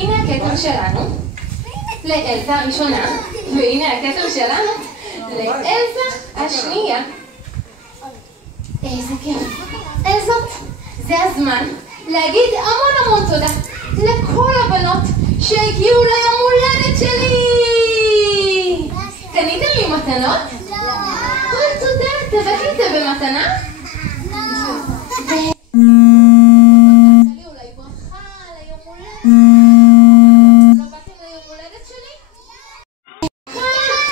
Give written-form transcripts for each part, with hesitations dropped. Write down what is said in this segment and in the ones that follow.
הנה הכתר שלנו לאלזה הראשונה, והנה הכתר שלנו לאלזה השנייה. איזה כיף. אלזות, זה הזמן להגיד המון תודה לכל הבנות שהגיעו ליום הולדת שלי. קניתם לי מתנות? אוי, תודה, תבאתי את זה במתנה? אולי ברכה ליום הולדת? לא באתם ליום הולדת שלי?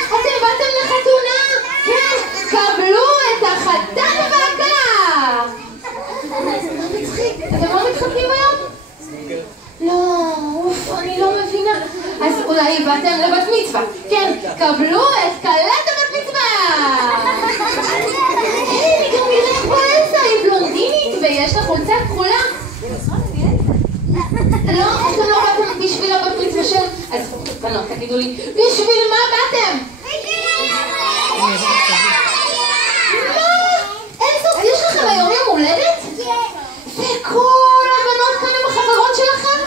אתם באתם לחתונה? כן, קבלו את החתן והכלה! אתם לא מתחתנים היום? לא, אוף, אני לא מבינה. אז אולי באתם לבת מצווה. כן, קבלו את כלת הבת מצווה! אני גם נראית כמו אלזה, היא בלונדינית ויש לה חולצה כחולה. לא, אתם לא באתם בשביל הבת מצווה של... אז בנות, תגידו לי, בשביל מה באתם? מה? אלזות, יש לכם היום יום הולדת? וכל הבנות כאן הם החברות שלכם?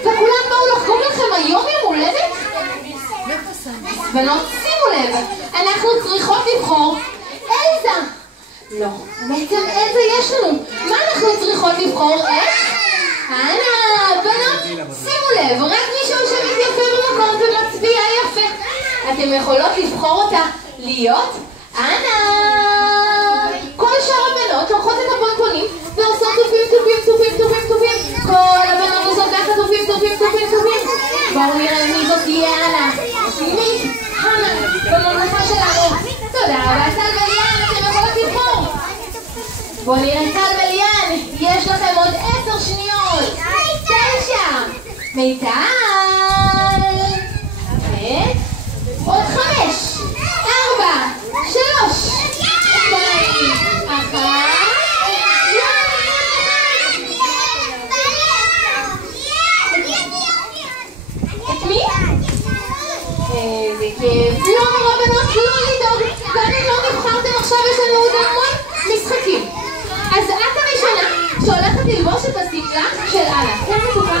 וכולם באו לחגוג לכם היום יום הולדת? בנות, שימו לב, אנחנו צריכות לבחור אלזה. לא, בעצם אלזה יש לנו. מה אנחנו צריכות לבחור? איך? בנות, שימו לב, רק מישהו שמתייפה במקום ומצביע יפה. אתם יכולות לבחור אותה להיות כל שאר הבנות לוקחות את הבונטונים ועושות טופים. כל הבנות עושות ככה טופים. בואו נראה מי זאת תהיה אנה. מי? הנה, בממלכה שלנו. תודה רבה, טל וליאן, אתם יכולות לבחור. בואו נראה טל וליאן, יש לכם עוד 10 שניות. 9. מיטל. עוד 5. 4. 3. 2. 1. את מי? איזה כיף. לא נורא בנות, לא לדאוג. גם אם לא נבחרתם עכשיו יש לנו עוד המון משחקים. אז את הראשונה שהולכת ללבוש את הספלה של אנה. כן בטוחה?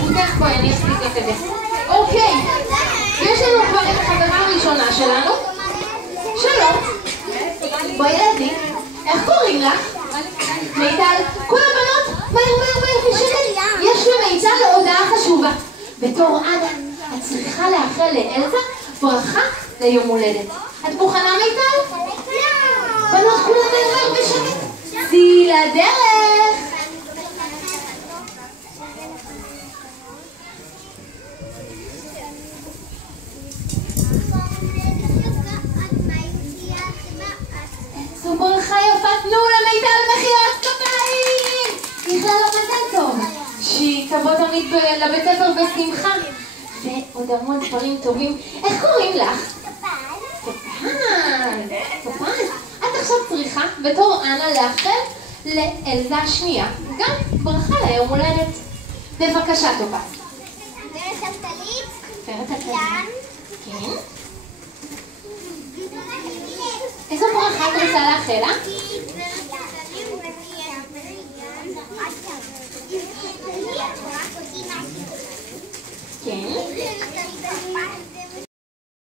חותך בואי, אני אספיק לך את זה. אוקיי, יש לנו כבר את החברה הראשונה שלנו. שלום. בואי להדליק. איך קוראים לך? מיטל. כל הבנות, מהר, יש למיטל הודעה חשובה. בתור אנה, את צריכה לאחל לאלזה ברכה ליום הולדת. את מוכנה מיטל? בנות, כולם מהר בשקט. צאי לדרך. זו ברכה יפה, תנו למיטל מחיאות כפיים! יכלה לו מזל טוב, שתבוא תמיד לבית ספר בשמחה ועוד המון דברים טובים. איך קוראים לך? טופז. את עכשיו צריכה בתור אנה לאחל לאלזה השנייה גם ברכה ליום הולדת. בבקשה טופז. גברת הכללית. כן. איזו ברכה את רוצה לאחל לה?